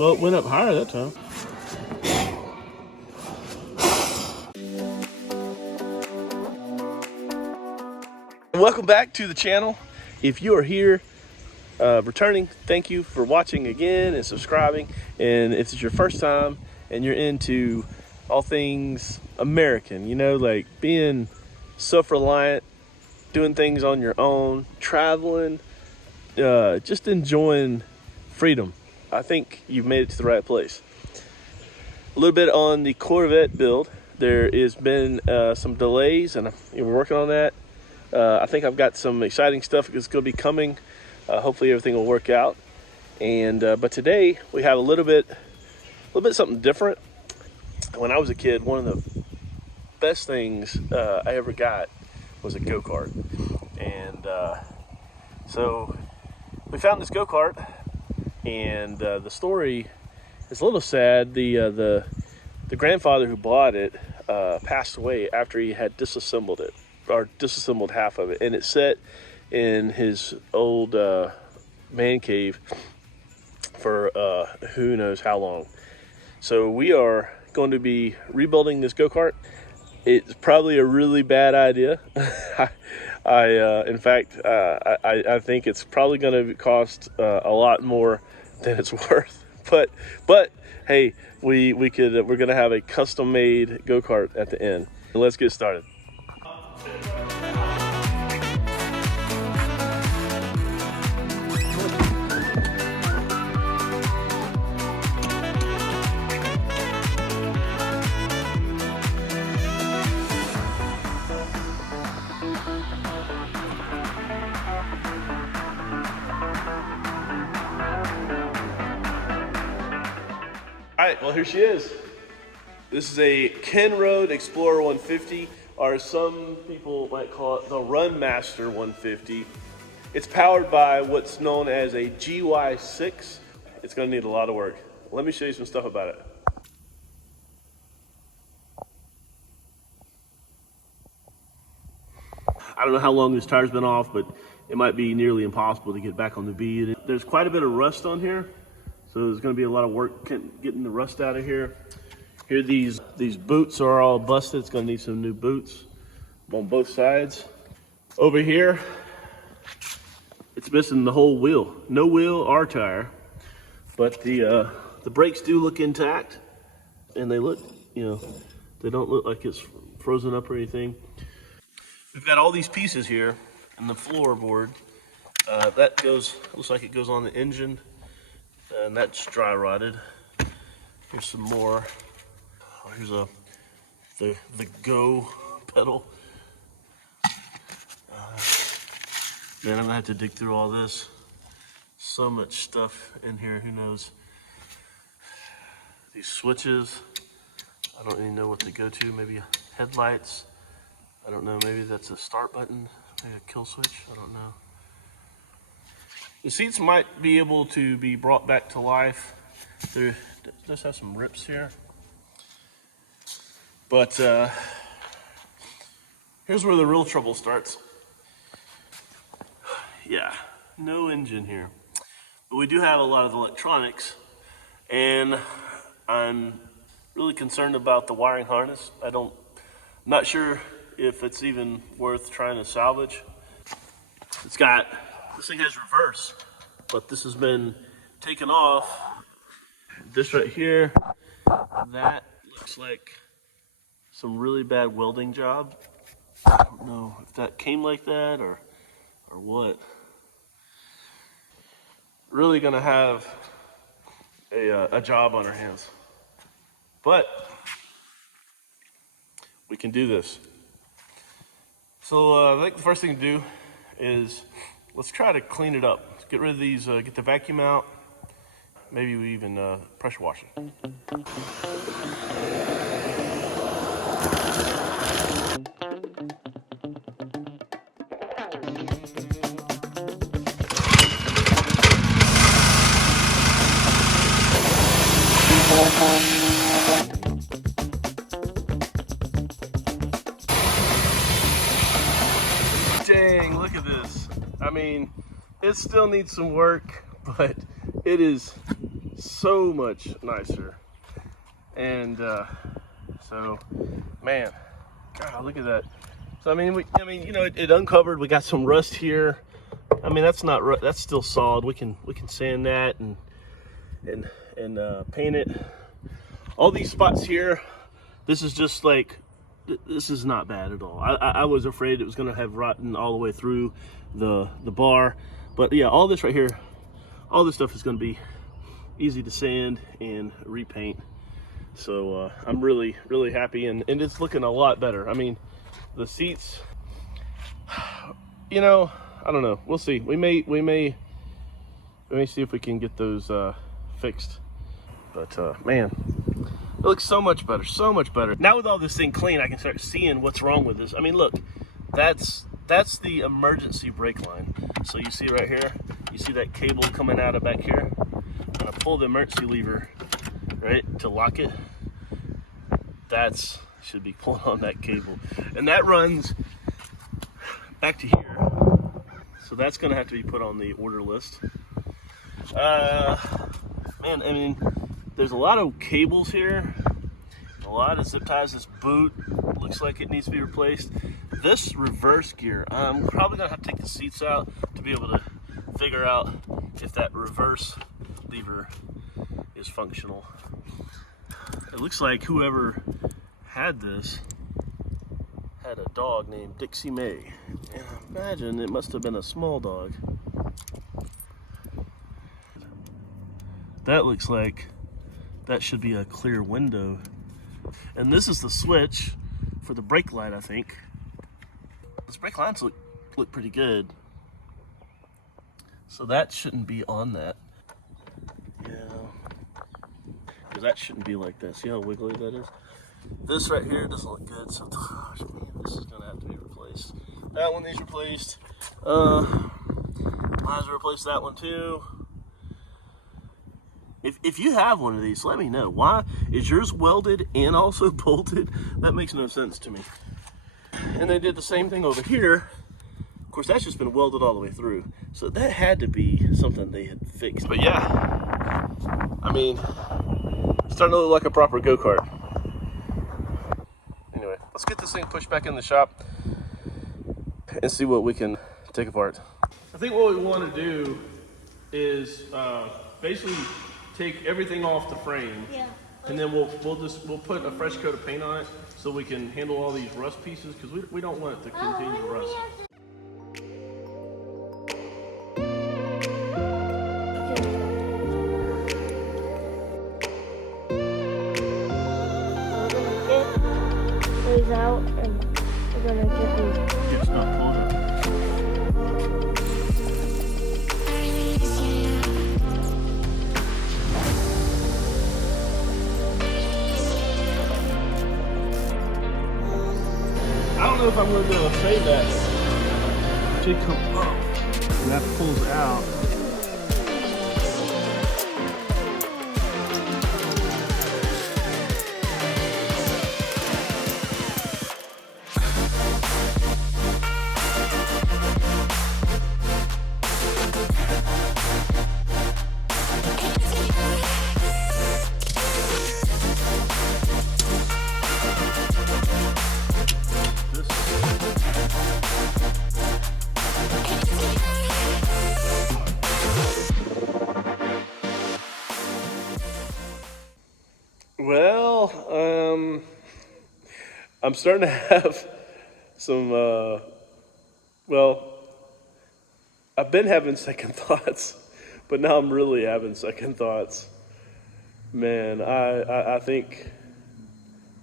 Well, it went up higher that time. Welcome back to the channel. If you are here returning, thank you for watching again and subscribing. And if it's your first time and you're into all things American, you know, like being self-reliant, doing things on your own, traveling, just enjoying freedom, I think you've made it to the right place. A little bit on the Corvette build. There has been some delays, and we're working on that. I think I've got some exciting stuff that's going to be coming. Hopefully everything will work out. And but today we have a little bit something different. When I was a kid, one of the best things I ever got was a Go Kart, and so we found this Go Kart, and the story is a little sad. The grandfather who bought it passed away after he had disassembled it, or disassembled half of it, and it sat in his old man cave for who knows how long. So we are going to be rebuilding this go-kart. It's probably a really bad idea. In fact, I think it's probably going to cost a lot more than it's worth. But hey, we're going to have a custom-made go-kart at the end. Let's get started. All right, well, here she is. This is a Ken Road Explorer 150, or some people might call it the Runmaster 150. It's powered by what's known as a GY6. It's gonna need a lot of work. Let me show you some stuff about it. I don't know how long this tire's been off, but it might be nearly impossible to get back on the bead. There's quite a bit of rust on here, so there's going to be a lot of work getting the rust out of here. Here, these boots are all busted. It's going to need some new boots on both sides. Over here, it's missing the whole wheel. No wheel or tire, but the brakes do look intact, and they look, you know, they don't look like it's frozen up or anything. We've got all these pieces here in the floorboard. That looks like it goes on the engine, and that's dry rotted. Here's some more. Oh, here's the Go pedal. Man, I'm gonna have to dig through all this. So much stuff in here, who knows? These switches, I don't even know what they go to. Maybe headlights. I don't know, maybe that's a start button, maybe a kill switch, I don't know. The seats might be able to be brought back to life. There does have some rips here. But here's where the real trouble starts. Yeah, no engine here. But we do have a lot of electronics, and I'm really concerned about the wiring harness. I'm not sure if it's even worth trying to salvage. This thing has reverse, but this has been taken off. This right here, that looks like some really bad welding job. I don't know if that came like that or what. Really gonna have a job on our hands, but we can do this. So I think the first thing to do is let's try to clean it up. Let's get rid of these, get the vacuum out. Maybe we even pressure wash it. Dang, look at this. I mean, it still needs some work, but it is so much nicer. And so, man, God, look at that. So I mean, you know, it uncovered. We got some rust here. I mean, that's still solid. We can sand that and paint it. All these spots here, this is just like, this is not bad at all. I was afraid it was gonna have rotten all the way through the bar, but yeah, all this right here, all this stuff is gonna be easy to sand and repaint. So I'm really happy, and it's looking a lot better. I mean, the seats, you know, I don't know. We'll see. We may see if we can get those fixed. But man, it looks so much better, so much better. Now with all this thing clean, I can start seeing what's wrong with this. I mean, look, that's the emergency brake line. So you see right here, you see that cable coming out of back here? I'm gonna pull the emergency lever, right, to lock it. That's should be pulling on that cable, and that runs back to here. So that's gonna have to be put on the order list. Man, I mean, there's a lot of cables here, a lot of zip ties. This boot looks like it needs to be replaced. This reverse gear, I'm probably gonna have to take the seats out to be able to figure out if that reverse lever is functional. It looks like whoever had this had a dog named Dixie May. And I imagine it must have been a small dog. That looks like that should be a clear window. And this is the switch for the brake light, I think. Those brake lights look pretty good. So that shouldn't be on that. Yeah. Because that shouldn't be like this. See how wiggly that is? This right here doesn't look good, so gosh, man, this is gonna have to be replaced. That one needs replaced. Might as well replace that one too. If you have one of these, let me know. Why is yours welded and also bolted? That makes no sense to me. And they did the same thing over here. Of course, that's just been welded all the way through. So that had to be something they had fixed. But yeah, I mean, it's starting to look like a proper Go Kart. Anyway, let's get this thing pushed back in the shop and see what we can take apart. I think what we want to do is basically take everything off the frame. Yeah. And then we'll put a fresh coat of paint on it so we can handle all these rust pieces, because we don't want it to continue to rust. These out and we're gonna get these. It's not pulled up. I don't know if I'm going to be able to say that. It should come up. And that pulls out. Well, I'm starting to have some, well, I've been having second thoughts, but now I'm really having second thoughts. Man, I think,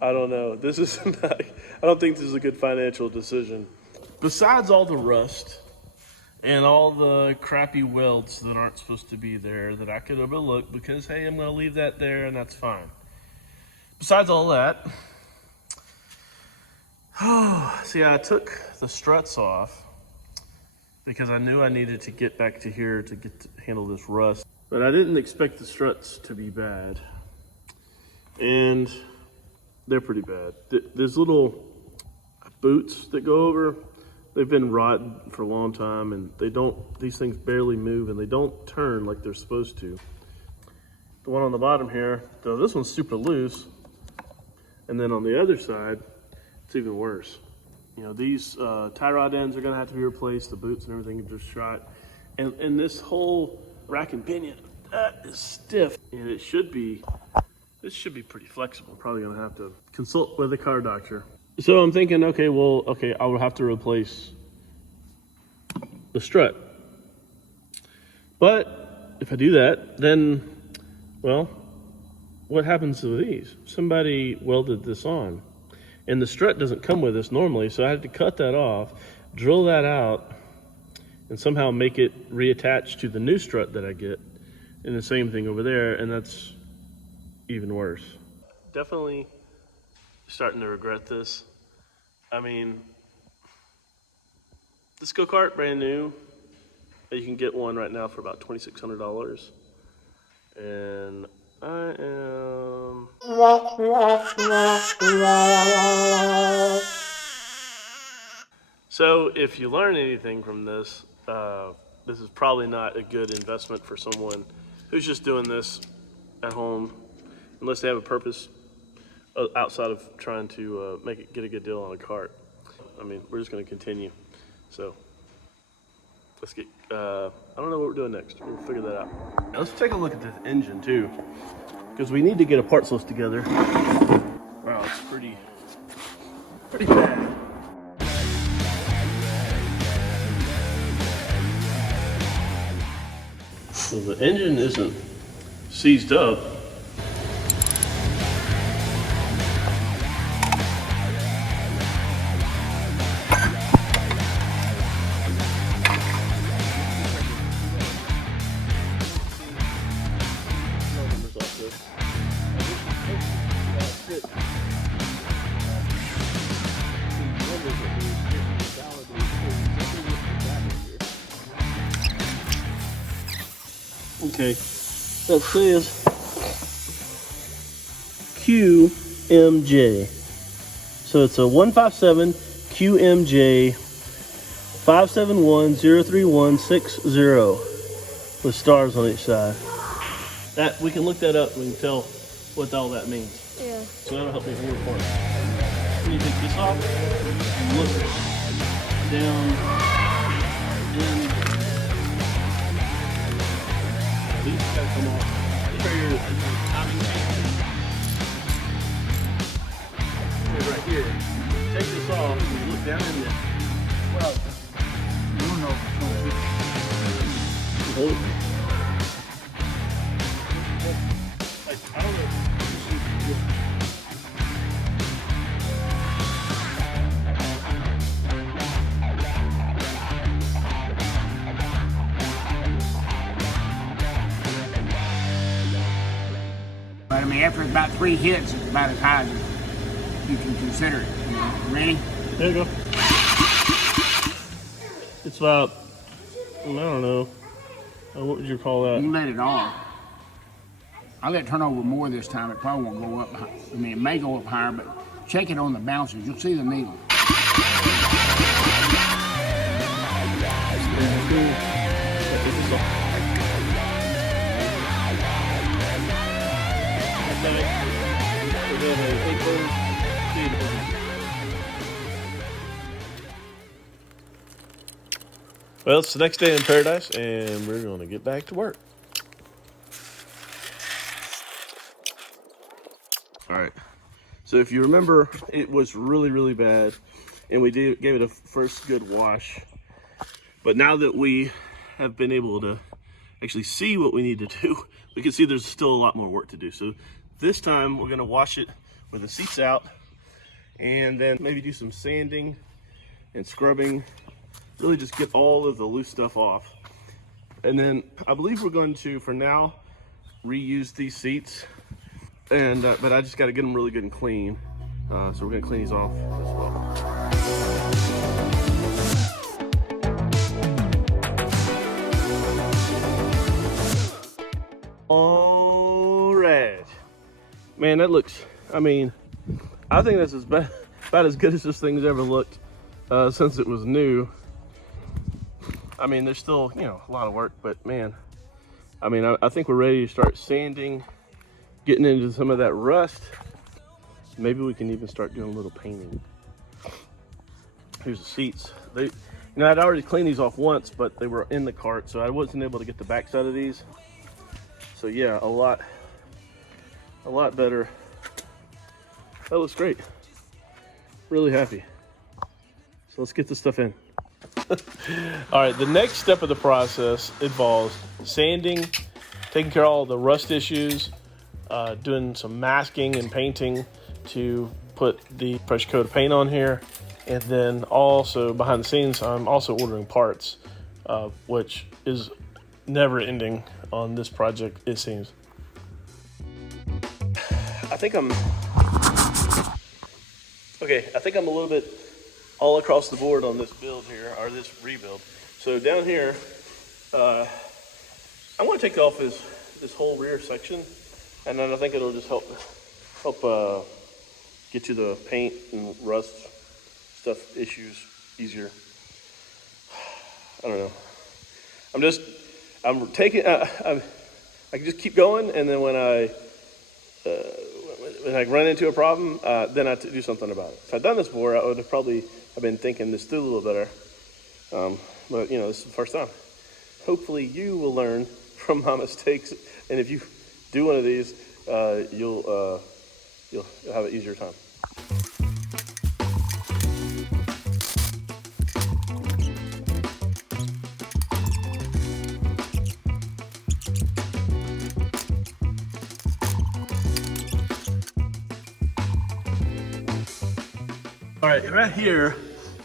I don't know, this is not, I don't think this is a good financial decision. Besides all the rust and all the crappy welds that aren't supposed to be there that I could overlook because, hey, I'm going to leave that there and that's fine. Besides all that, see, I took the struts off because I knew I needed to get back to here to handle this rust. But I didn't expect the struts to be bad. And they're pretty bad. There's little boots that go over. They've been rotten for a long time, and these things barely move and they don't turn like they're supposed to. the one on the bottom here, so this one's super loose. And then on the other side, it's even worse. You know, these tie rod ends are gonna have to be replaced, the boots and everything are just shot. And this whole rack and pinion, that is stiff. And this should be pretty flexible. Probably gonna have to consult with a car doctor. So I'm thinking, okay, I will have to replace the strut. But if I do that, then, well, what happens to these? Somebody welded this on, and the strut doesn't come with this normally, so I had to cut that off, drill that out, and somehow make it reattach to the new strut that I get. And the same thing over there, and that's even worse. Definitely starting to regret this. I mean, this Go Kart, brand new. You can get one right now for about $2,600. And I am... So if you learn anything from this, this is probably not a good investment for someone who's just doing this at home, unless they have a purpose outside of trying to get a good deal on a kart. I mean, we're just going to continue. So let's get, I don't know what we're doing next. We'll figure that out. Now let's take a look at this engine too, because we need to get a parts list together. Wow, it's pretty bad. So the engine isn't seized up. Okay, that says QMJ. So it's a 157 QMJ 571-03160 with stars on each side. That we can look that up and we can tell what all that means. Yeah. So that'll help me hold apart. When you take this off, you look down in. These gotta come off. This right here is timing chain. Right here. Take this off and you look down in there. Well, you don't know. Hold it. Like, I don't know. But I mean, after about 3 hits, it's about as high as you can consider it. Ready? There you go. It's about, I don't know. What would you call that? You let it on. I let it turn over more this time. It probably won't go up high. I mean, it may go up higher, but check it on the bouncers. You'll see the needle. Well, it's the next day in paradise, and we're going to get back to work. All right. So if you remember, it was really, really bad, and we gave it a first good wash. But now that we have been able to actually see what we need to do, we can see there's still a lot more work to do. So this time we're going to wash it with the seats out, and then maybe do some sanding and scrubbing. Really just get all of the loose stuff off. And then I believe we're going to, for now, reuse these seats. And but I just got to get them really good and clean. So we're going to clean these off as well. All right. Man, that looks, I mean, I think that's about as good as this thing's ever looked since it was new. I mean, there's still, you know, a lot of work, but man, I mean, I think we're ready to start sanding, getting into some of that rust. Maybe we can even start doing a little painting. Here's the seats. You know, I'd already cleaned these off once, but they were in the cart, so I wasn't able to get the backside of these. So yeah, a lot better. That looks great. Really happy. So let's get this stuff in. All right, the next step of the process involves sanding, taking care of all the rust issues, doing some masking and painting to put the fresh coat of paint on here. And then also behind the scenes, I'm also ordering parts, which is never ending on this project, it seems. I think I'm a little bit all across the board on this build here, or this rebuild. So down here, I want to take off this whole rear section, and then I think it'll just help get you the paint and rust stuff issues easier. I don't know. I can just keep going, and then when I run into a problem, then I have to do something about it. If I'd done this before, I would have probably been thinking this through a little better. But you know, this is the first time. Hopefully you will learn from my mistakes, and if you do one of these, you'll have an easier time. All right, right here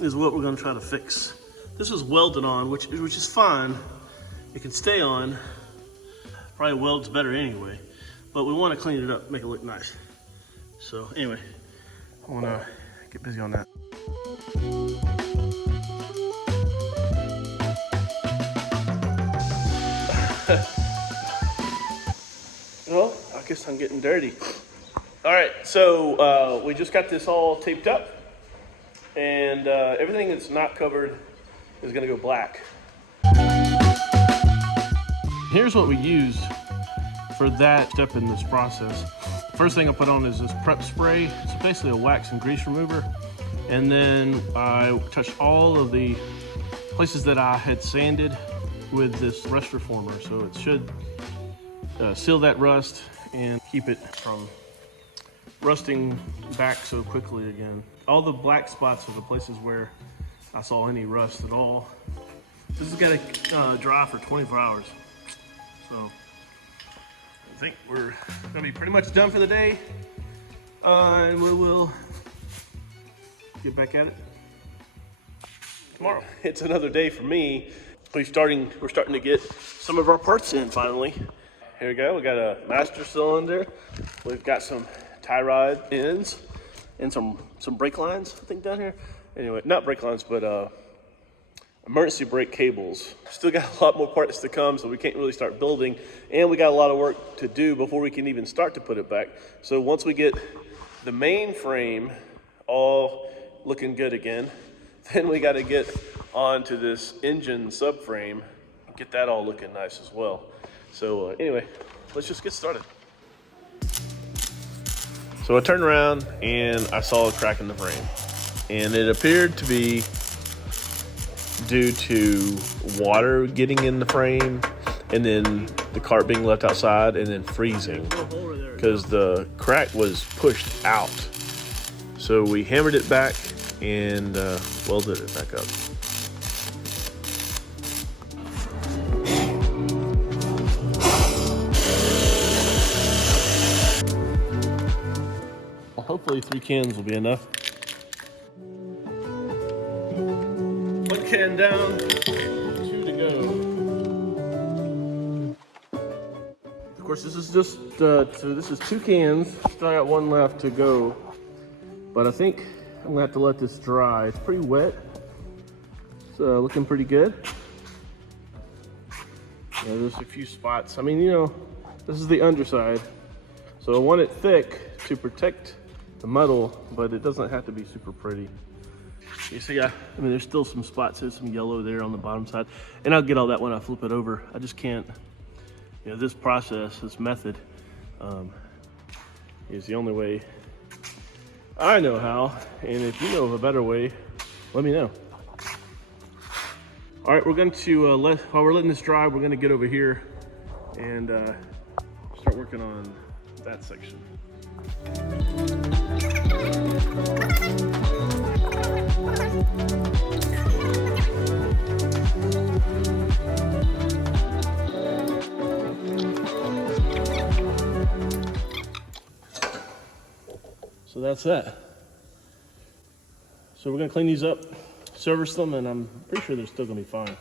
is what we're gonna try to fix. This was welded on, which is fine. It can stay on. Probably welds better anyway, but we wanna clean it up, make it look nice. So anyway, I wanna get busy on that. Well, I guess I'm getting dirty. All right, so we just got this all taped up, and everything that's not covered is gonna go black. Here's what we used for that step in this process. First thing I put on is this prep spray. It's basically a wax and grease remover. And then I touched all of the places that I had sanded with this rust reformer. So it should seal that rust and keep it from rusting back so quickly again. All the black spots are the places where I saw any rust at all. This has got to dry for 24 hours. So I think we're gonna be pretty much done for the day. And we will get back at it tomorrow. It's another day for me. We're starting to get some of our parts in finally. Here we go, we got a master cylinder. We've got some tie rod ends and some brake lines, I think, down here. Anyway, not brake lines, but emergency brake cables. Still got a lot more parts to come, so we can't really start building, and we got a lot of work to do before we can even start to put it back. So once we get the main frame all looking good again, then we got to get onto this engine subframe, get that all looking nice as well. So anyway, let's just get started. So I turned around and I saw a crack in the frame, and it appeared to be due to water getting in the frame, and then the cart being left outside, and then freezing because the crack was pushed out. So we hammered it back and welded it back up. Hopefully 3 cans will be enough. 1 can down, 2 to go. Of course, this is just, so this is 2 cans. Still got 1 left to go. But I think I'm gonna have to let this dry. It's pretty wet. It's looking pretty good. Yeah, there's a few spots. I mean, you know, this is the underside. So I want it thick to protect the metal, but it doesn't have to be super pretty. You see, I mean, there's still some spots. There's some yellow there on the bottom side, and I'll get all that when I flip it over. I just can't you know, this process, this method, is the only way I know how. And if you know of a better way, let me know. All right, we're going to while we're letting this dry, we're going to get over here and start working on that section. So that's that. So we're gonna clean these up, service them, and I'm pretty sure they're still gonna be fine.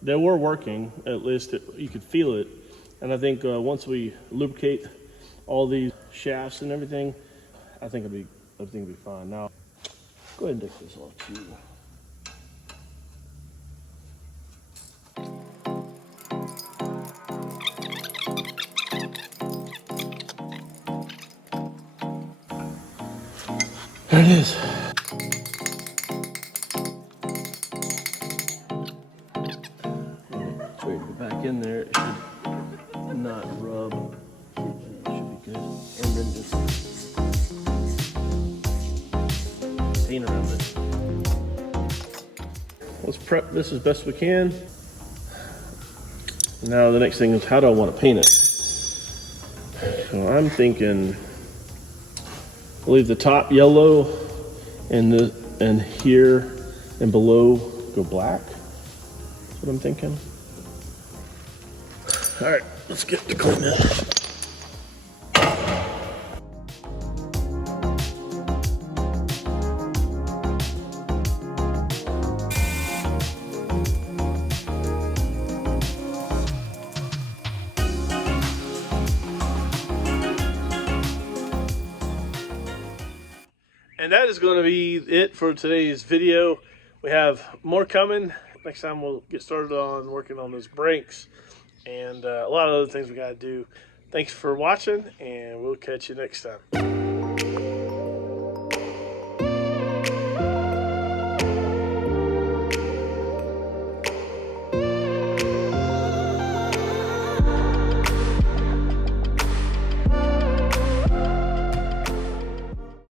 They were working, at least you could feel it. And I think once we lubricate all these shafts and everything, I think everything will be fine. Now, go ahead and take this off too. There it is. Wait, go back in there. It should not rub. It should be good. And then just paint around it. Let's prep this as best we can. Now the next thing is, how do I want to paint it? So I'm thinking, leave the top yellow and here and below go black. That's what I'm thinking. All right, let's get to clean this. And that is going to be it for today's video. We have more coming. Next time we'll get started on working on those brakes and a lot of other things we got to do. Thanks for watching, and we'll catch you next time.